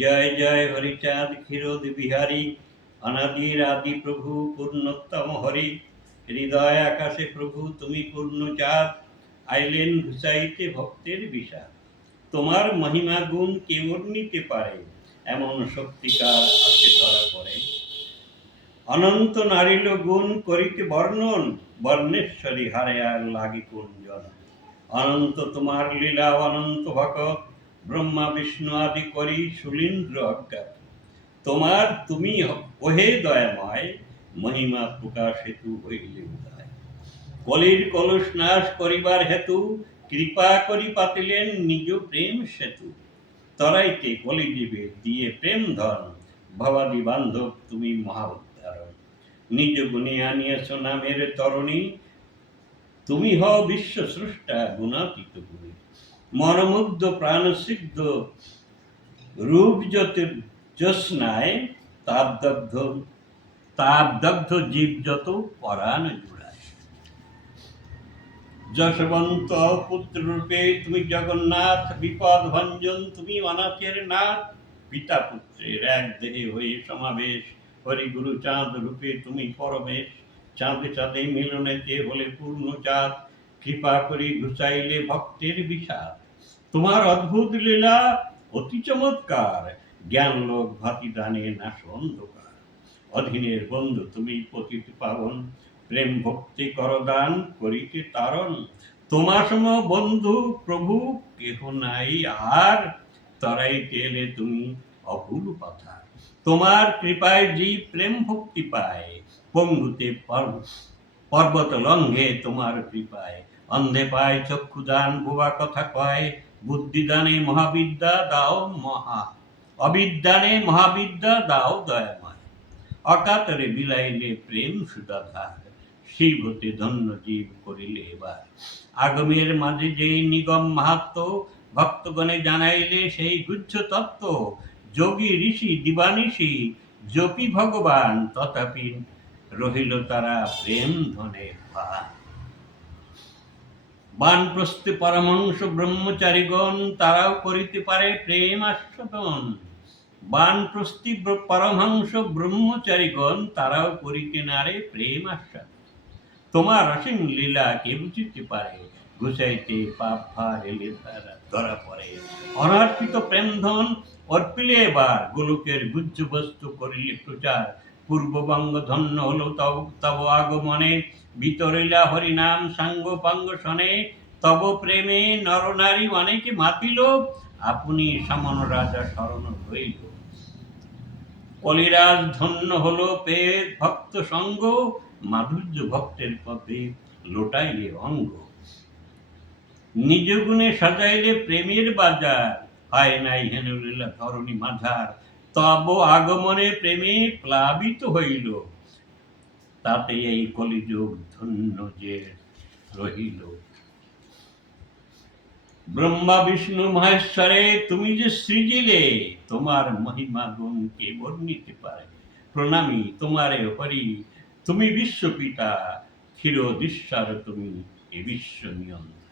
জয় জয় হরিচাঁদ ক্ষীরোদ বিহারী, অনাদির আদি প্রভু পূর্ণোত্তম হরি। হৃদয় আকাশে প্রভু তুমি পূর্ণচাঁদ, আইলেন ঘুচাইতে ভক্তের বিষাদ। তোমার মহিমা গুণ কে বর্ণিতে পারে, এমন শক্তিকার আছে ধরা পড়ে। অনন্ত নারীল গুণ করিতে বর্ণন, বর্ণেশ্বরী হারে আর লাগে কুঞ্জন। অনন্ত তোমার লীলা অনন্ত ভকত, ব্রহ্মা বিষ্ণু আদি করি সুলীন্দ্র অজ্ঞাত। তোমার তুমি ওহে দয়াময়, মহিমা প্রকাশ হেতু হইলে উদয়। কলির কলুষ নাশ করিবার হেতু, কৃপা করি পাতিলেন নিজ প্রেম সেতু। তরাইতে কলিজীবে দিয়ে প্রেম ধন, ভবাদি বান্ধব তুমি মহা উদ্ধারণ। নিজ গুণে আনিয়াছ নামের তরণী, তুমি হও বিশ্ব স্রষ্টা গুণাতীত গুণী। মনোমুগ্ধ প্রাণসিদ্ধ রূপ জ্যোৎস্নায়, তাপদগ্ধ জীব যত পরাণ জুড়ায়। যশবন্ত পুত্র রূপে তুমি জগন্নাথ, বিপদ ভঞ্জন তুমি অনাথের নাথ। পিতা পুত্রের এক দেহে হয়ে সমাবেশ, হরি গুরু চাঁদ রূপে তুমি পরমেশ। চাঁদে চাঁদে মিলনেতে হলে পূর্ণ চাঁদ, কৃপা করি ঘুচাইলে ভক্তের বিষাদ। তোমার অদ্ভুত লীলা অতি চমৎকার, জ্ঞান লোক ভাতি দানে নাশ অন্ধকার। অধীনের বন্ধু তুমি পতিত পাবন, প্রেম ভক্তি করদান করিতে তারণ। তোমার সম বন্ধু প্রভু কেহ নাই আর, তরাইতে এলে তুমি অভুল কথা। তোমার কৃপায় জীব প্রেম ভক্তি পায়, পঙ্গুতে পর্বত লঙ্ঘে তোমার কৃপায়। অন্ধে পায় চক্ষুদান, বোবা কথা কয়, বুদ্ধিদানে মহাবিদ্যা দাও অবিদ্যানে মহাবিদ্যা দাও দয়াময়। অকাতরে বিলাইলে প্রেম সুধাধার, শিব হতে ধন্য জীব করিলে এবার। আগমের মাঝে যেই নিগম মাহাত্ম, ভক্তগণে জানাইলে সেই গুহ্য তত্ত্ব। যোগী ঋষি দিবানিশি জপি ভগবান, তথাপি রহিল তারা প্রেম ধনে পান। বানপ্রস্থে পরমহংস ব্রহ্মচারীগণ, তারাও করিতে পারে প্রেম আস্বাদন। বানপ্রস্থি পরমহংস ব্রহ্মচারীগণ, তারাও করিতে নারে প্রেম আস্বাদন। তোমার অসীম লীলা কে বুঝিতে পারে, ঘুচাইতে পাপ ভার এলে তারা ধরা পড়ে। অনার্পিত প্রেমধন অর্পিলে এবার, গোলকের গুহ্য বস্তু করিলে প্রচার। পূর্ববঙ্গ ধন্য হলো তব আগমনে, বিতরিলা হরিনাম সাঙ্গ পাঙ্গ শনে। তব প্রেমে নরনারী অনেকে মাতিল, আপনি সামন রাজা শরণ হইল। কলিরাজ ধন্য হলো পেয়ে ভক্ত সঙ্গ, মাধুর্য ভক্তের পথে লোটাইলে অঙ্গ। নিজ গুণে সাজাইলে প্রেমের বাজার, হয় নাই হেন লীলা ধরণী মাঝার। তব আগমনে প্রেমে প্লাবিত হইল, তাতে এই কলিযুগ ধন্য যে রহিল। ব্রহ্মা বিষ্ণু মহেশ্বরে তুমি যে সৃজিলে, তোমার মহিমা গুণ কে বর্ণিতে পারে। প্রণামী তোমারে হরি, তুমি বিশ্বপিতা, ক্ষীরোদীশ্বর তুমি এ বিশ্ব নিয়ন্ত্রণ।